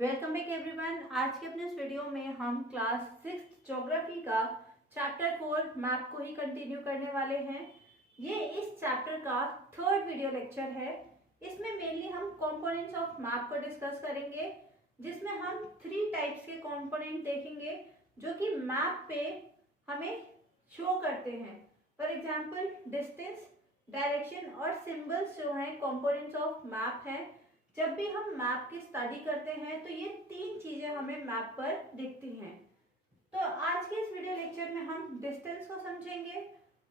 Welcome back everyone. आज के अपने इस वीडियो में हम क्लास 6 ज्योग्राफी का चैप्टर 4 मैप को ही कंटिन्यू करने वाले हैं। ये इस चैप्टर का थर्ड वीडियो लेक्चर है। इसमें मेनली हम कंपोनेंट्स ऑफ मैप को डिस्कस करेंगे, जिसमें हम 3 टाइप्स के कंपोनेंट देखेंगे जो कि मैप पे हमें शो करते हैं। फॉर एग्जाम्पल डिस्टेंस, डायरेक्शन और सिंबल्स जो हैं कंपोनेंट्स ऑफ मैप हैं। जब भी हम मैप की स्टडी करते हैं तो ये 3 चीजें हमें मैप पर दिखती हैं। तो आज के इस वीडियो लेक्चर में हम डिस्टेंस को समझेंगे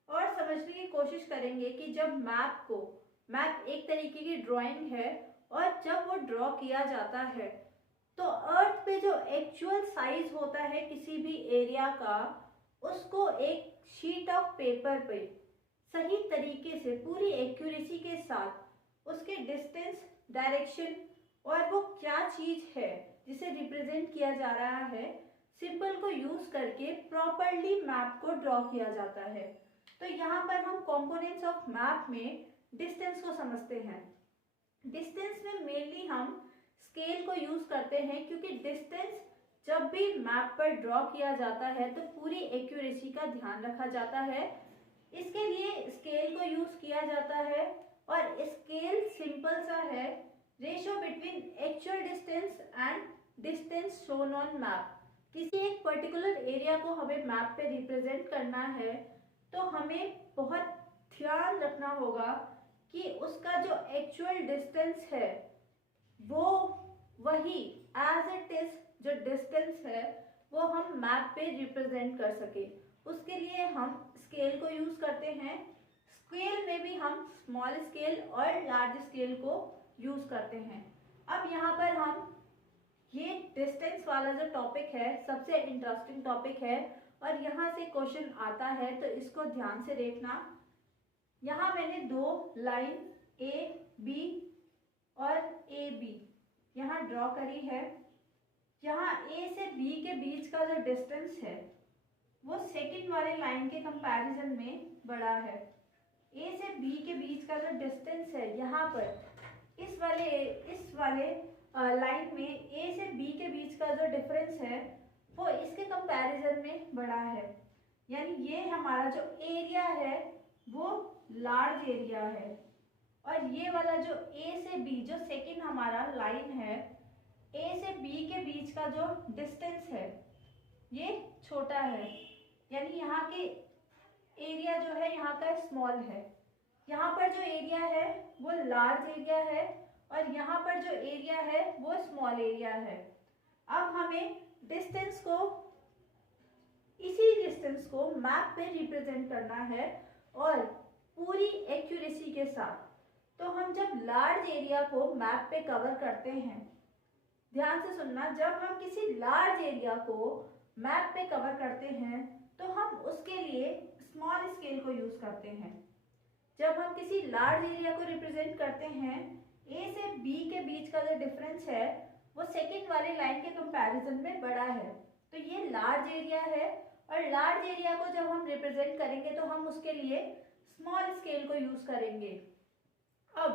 और समझने की कोशिश करेंगे कि जब मैप एक तरीके की ड्राइंग है और जब वो ड्रॉ किया जाता है तो अर्थ पे जो एक्चुअल साइज होता है किसी भी एरिया का, उसको एक शीट ऑफ पेपर पे सही तरीके से पूरी एक्यूरेसी के साथ उसके डिस्टेंस, डायरेक्शन और वो क्या चीज है जिसे रिप्रेजेंट किया जा रहा है, सिंबल को यूज करके प्रॉपरली मैप को ड्रॉ किया जाता है। तो यहाँ पर हम कंपोनेंट्स ऑफ मैप में डिस्टेंस को समझते हैं। डिस्टेंस में मेनली हम स्केल को यूज करते हैं, क्योंकि डिस्टेंस जब भी मैप पर ड्रॉ किया जाता है तो पूरी एक्यूरेसी का ध्यान रखा जाता है। इसके लिए स्केल को यूज किया जाता है और स्केल सिंपल सा है, ratio between actual distance and distance shown on map. किसी एक पर्टिकुलर एरिया को हमें मैप पे रिप्रेजेंट करना है तो हमें बहुत ध्यान रखना होगा कि उसका जो एक्चुअल डिस्टेंस है वो वही एज इट इज जो डिस्टेंस है वो हम मैप पे रिप्रेजेंट कर सके। उसके लिए हम स्केल को यूज करते हैं। स्केल में भी हम स्मॉल स्केल और लार्ज स्केल को यूज करते हैं। अब यहाँ पर हम ये डिस्टेंस वाला जो टॉपिक है सबसे इंटरेस्टिंग टॉपिक है और यहाँ से क्वेश्चन आता है, तो इसको ध्यान से देखना। यहाँ मैंने 2 लाइन ए बी और ए बी यहाँ ड्रॉ करी है। यहाँ ए से बी के बीच का जो डिस्टेंस है वो सेकेंड वाले लाइन के कंपैरिजन में बड़ा है। ए से बी के बीच का जो डिस्टेंस है यहाँ पर इस वाले लाइन में ए से बी के बीच का जो डिफरेंस है वो इसके कंपैरिजन में बड़ा है। यानी ये हमारा जो एरिया है वो लार्ज एरिया है और ये वाला जो ए से बी जो सेकेंड हमारा लाइन है, ए से बी के बीच का जो डिस्टेंस है ये छोटा है। यानी यहाँ के एरिया जो है यहाँ का स्मॉल है, यहाँ पर जो एरिया है वो लार्ज एरिया है और यहाँ पर जो एरिया है वो स्मॉल एरिया है। अब हमें इसी डिस्टेंस को मैप पे रिप्रेजेंट करना है और पूरी एक्यूरेसी के साथ। तो हम जब लार्ज एरिया को मैप पे कवर करते हैं, ध्यान से सुनना, जब हम किसी लार्ज एरिया को मैप पे कवर करते हैं तो हम उसके लिए स्मॉल स्केल को यूज करते हैं। जब हम किसी लार्ज एरिया को रिप्रेजेंट करते हैं, ए से बी के बीच का जो डिफरेंस है वो सेकेंड वाले लाइन के कंपैरिजन में बड़ा है, तो ये लार्ज एरिया है। और लार्ज एरिया को जब हम रिप्रेजेंट करेंगे तो हम उसके लिए स्मॉल स्केल को यूज करेंगे। अब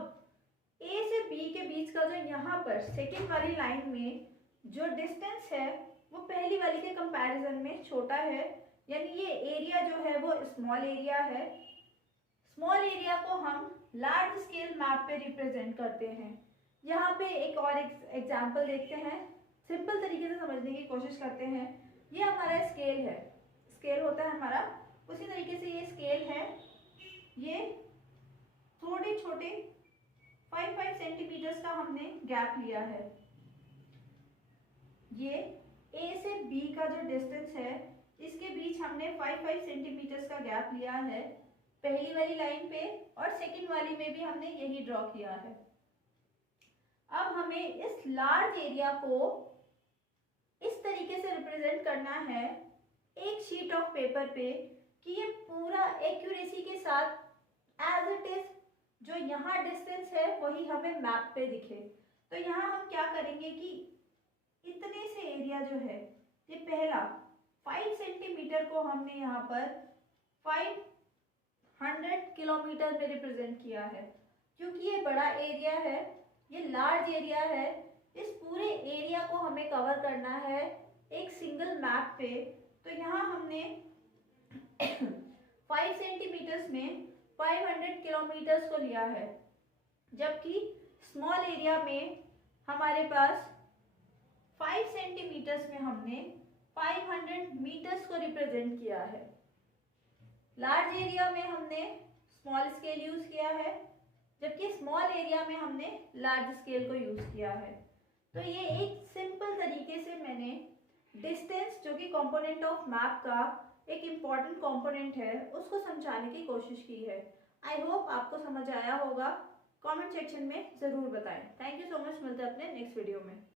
ए से बी के बीच का जो यहाँ पर सेकेंड वाली लाइन में जो डिस्टेंस है वो पहली वाली के कंपैरिजन में छोटा है, यानी ये एरिया जो है वो स्मॉल एरिया है। स्मॉल एरिया को हम लार्ज स्केल मैप पे रिप्रेजेंट करते हैं। यहाँ पे एक और एग्जांपल देखते हैं, सिंपल तरीके से समझने की कोशिश करते हैं। ये हमारा स्केल है, स्केल होता है हमारा, उसी तरीके से ये स्केल है। ये थोड़े छोटे 5 सेंटीमीटर्स का हमने गैप लिया है। ये ए से बी का जो डिस्टेंस है इसके बीच हमने 5 सेंटीमीटर्स का गैप लिया है, पहली वाली लाइन पे और सेकंड वाली में भी हमने यही ड्रॉ किया है। अब हमें इस लार्ज एरिया को इस तरीके से रिप्रेजेंट करना है एक शीट ऑफ पेपर पे कि ये पूरा एक्यूरेसी के साथ एज इट इज जो यहाँ डिस्टेंस है वही हमें मैप पे दिखे। तो यहाँ हम क्या करेंगे कि इतने से एरिया जो है ये पहला 5 सेंटीमीटर को हमने यहाँ पर 500 किलोमीटर में रिप्रेजेंट किया है, क्योंकि ये बड़ा एरिया है, ये लार्ज एरिया है। इस पूरे एरिया को हमें कवर करना है एक सिंगल मैप पे, तो यहाँ हमने 5 सेंटीमीटर्स में 500 किलोमीटर्स को लिया है, जबकि स्मॉल एरिया में हमारे पास 5 सेंटीमीटर्स में हमने 500 मीटर्स को रिप्रेजेंट किया है। लार्ज एरिया में हमने स्मॉल स्केल यूज किया है, जबकि स्मॉल एरिया में हमने लार्ज स्केल को यूज किया है। तो ये एक सिंपल तरीके से मैंने डिस्टेंस, जो कि कंपोनेंट ऑफ मैप का एक इम्पॉर्टेंट कंपोनेंट है, उसको समझाने की कोशिश की है। आई होप आपको समझ आया होगा। कमेंट सेक्शन में ज़रूर बताएं। Thank you so much. मिलते हैं अपने नेक्स्ट वीडियो में।